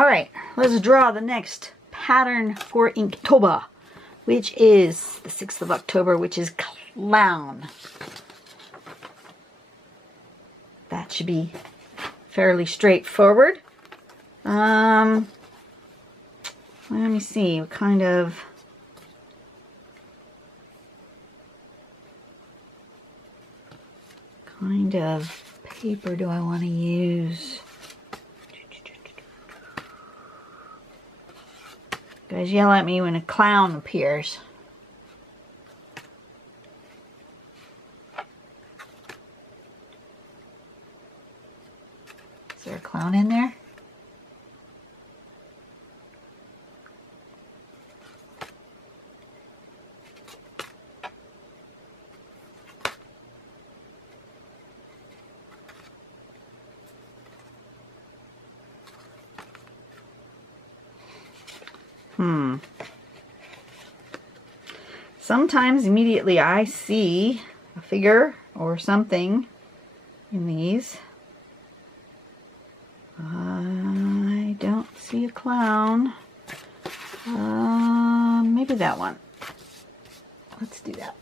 Alright, let's draw the next pattern for Inktober, which is the 6th of October, which is Clown. That should be fairly straightforward. Let me see, what kind of paper do I want to use? Guys, yell at me when a clown appears. Is there a clown in there? Sometimes immediately I see a figure or something in these. I don't see a clown. Maybe that one. Let's do that.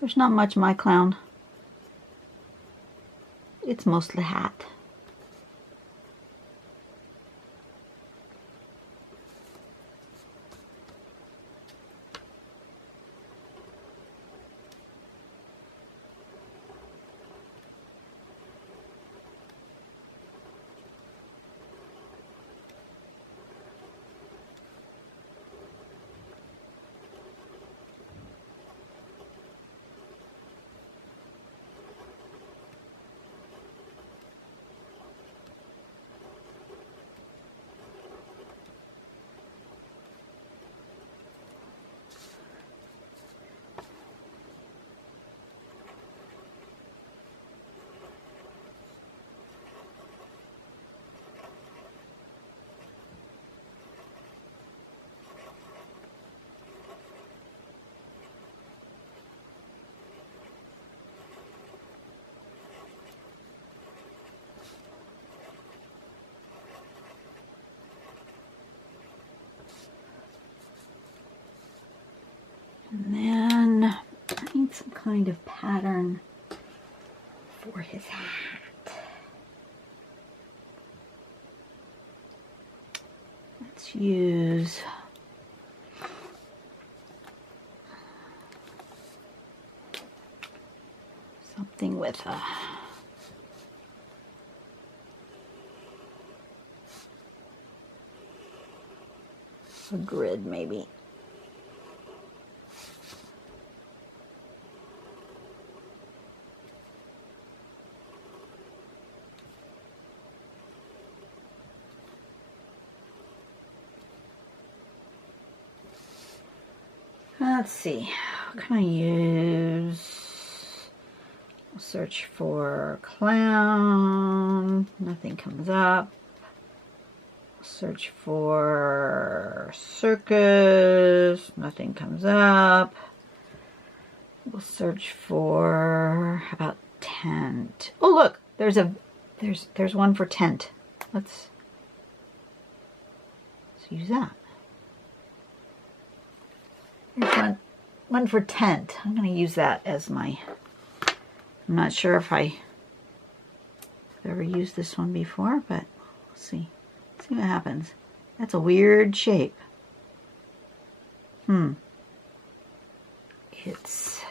There's not much my clown. It's mostly hat. And then I need some kind of pattern for his hat. Let's use something with a grid maybe. Let's see, what can I use? I'll search for clown, nothing comes up. Search for circus, nothing comes up. We'll search for, how about tent? Oh look, there's one for tent. Let's use that. There's one for tent. I'm going to use that as my, I'm not sure if I've ever used this one before, but we'll see. See what happens. That's a weird shape. It's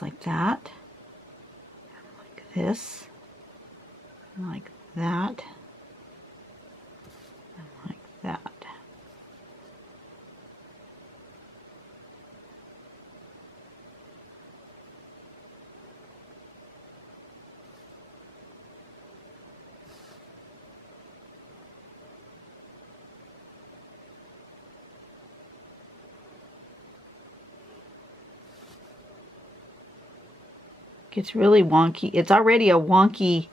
like that, like this, and like that, and like that. Gets really wonky. It's already a wonky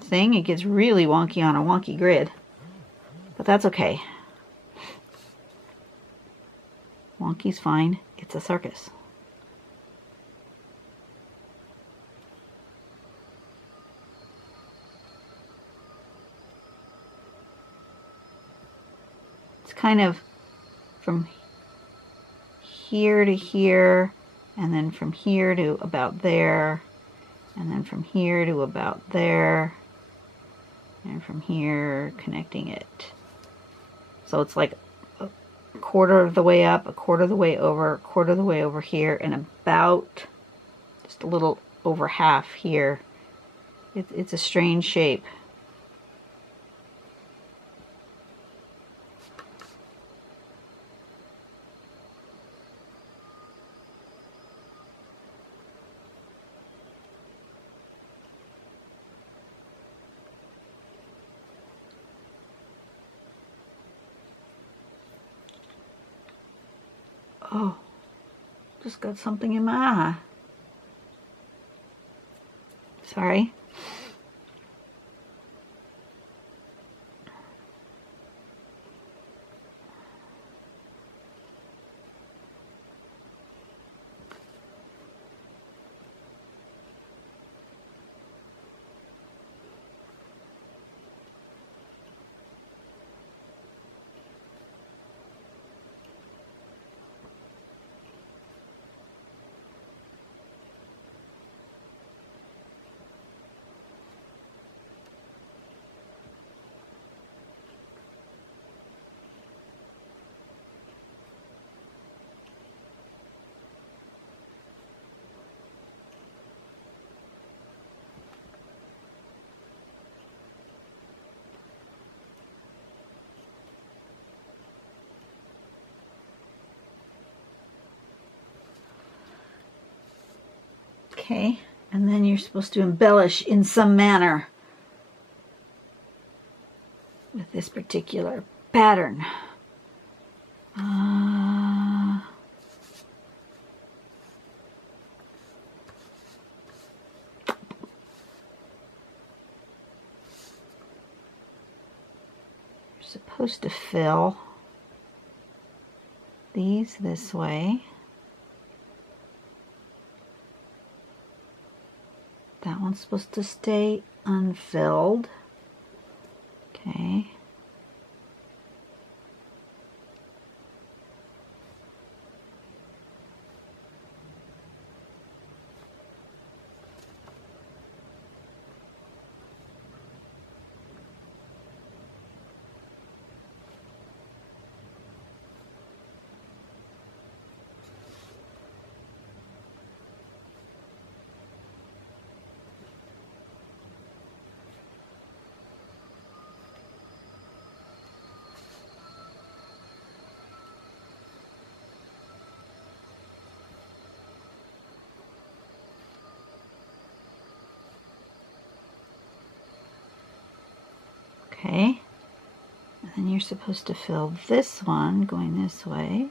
thing. It gets really wonky on a wonky grid, but that's okay. Wonky's fine. It's a circus. It's kind of from here to here, and then from here to about there, and then from here to about there, and from here connecting it. So it's like a quarter of the way up, a quarter of the way over, a quarter of the way over here, and about just a little over half here. It's a strange shape. Oh, just got something in my eye. Sorry. Okay, and then you're supposed to embellish in some manner with this particular pattern. You're supposed to fill these this way. That one's supposed to stay unfilled. Okay. Okay, and then you're supposed to fill this one going this way.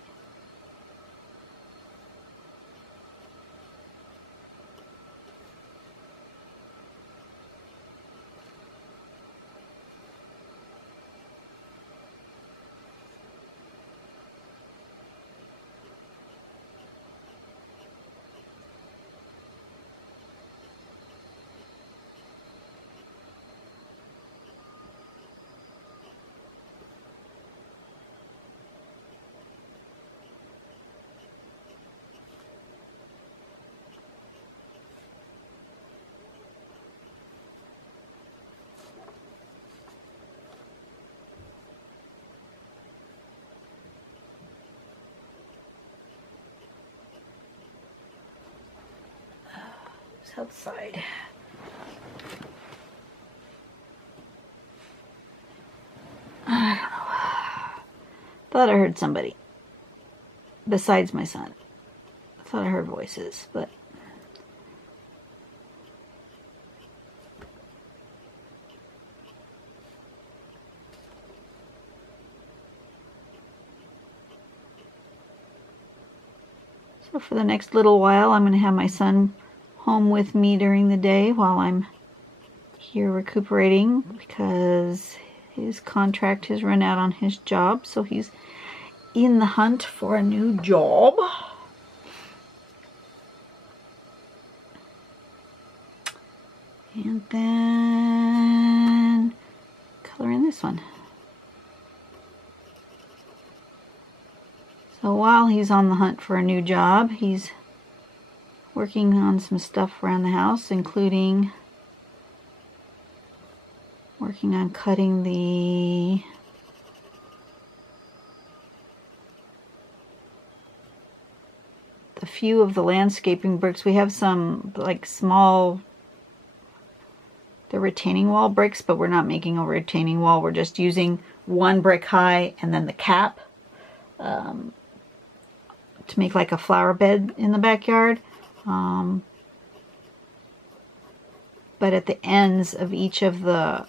Outside. I don't know. Thought I heard somebody besides my son. I thought I heard voices, but so for the next little while I'm going to have my son home with me during the day while I'm here recuperating, because his contract has run out on his job, so he's in the hunt for a new job. And then color in this one. So while he's on the hunt for a new job, he's working on some stuff around the house, including working on cutting the few of the landscaping bricks. We have some like small, the retaining wall bricks, but we're not making a retaining wall. We're just using one brick high and then the cap to make like a flower bed in the backyard. But at the ends of each of the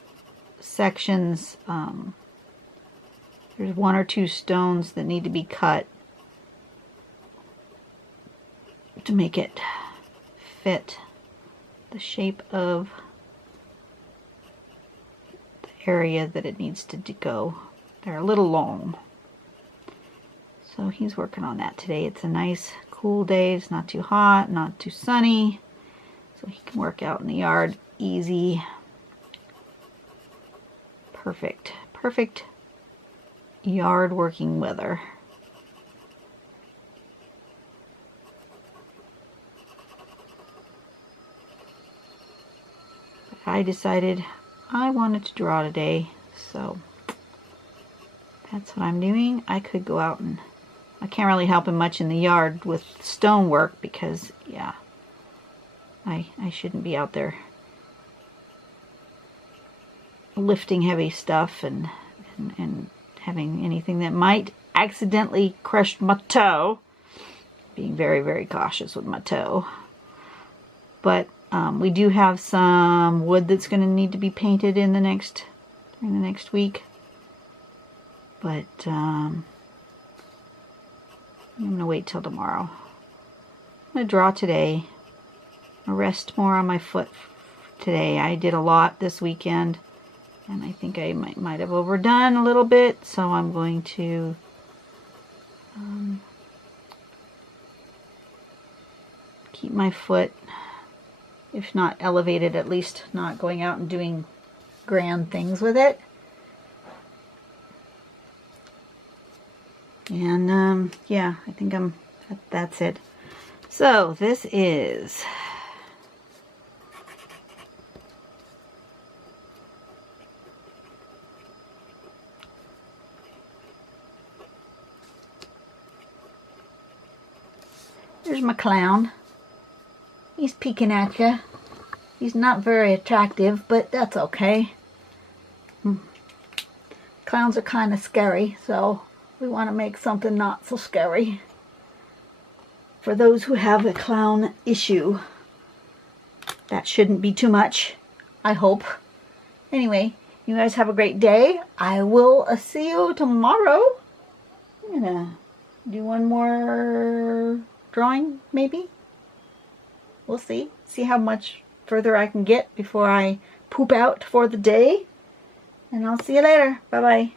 sections, there's one or two stones that need to be cut to make it fit the shape of the area that it needs to go. They're a little long. So he's working on that today. It's a nice cool day. It's not too hot, not too sunny. So he can work out in the yard easy. Perfect. Perfect yard working weather. But I decided I wanted to draw today, so that's what I'm doing. I could go out and I can't really help him much in the yard with stonework because, yeah, I shouldn't be out there lifting heavy stuff and having anything that might accidentally crush my toe. Being very, very cautious with my toe. But we do have some wood that's going to need to be painted in the next week. But I'm going to wait till tomorrow. I'm going to draw today. I'll rest more on my foot today. I did a lot this weekend, and I think I might have overdone a little bit, so I'm going to keep my foot if not elevated, at least not going out and doing grand things with it. And yeah, I think that's it. So this is there's my clown. He's peeking at you. He's not very attractive, but that's okay. Clowns are kind of scary, so we want to make something not so scary for those who have a clown issue. That shouldn't be too much, I hope. Anyway, you guys have a great day. I will see you tomorrow. I'm gonna do one more drawing, maybe. We'll see how much further I can get before I poop out for the day. And I'll see you later. Bye-bye.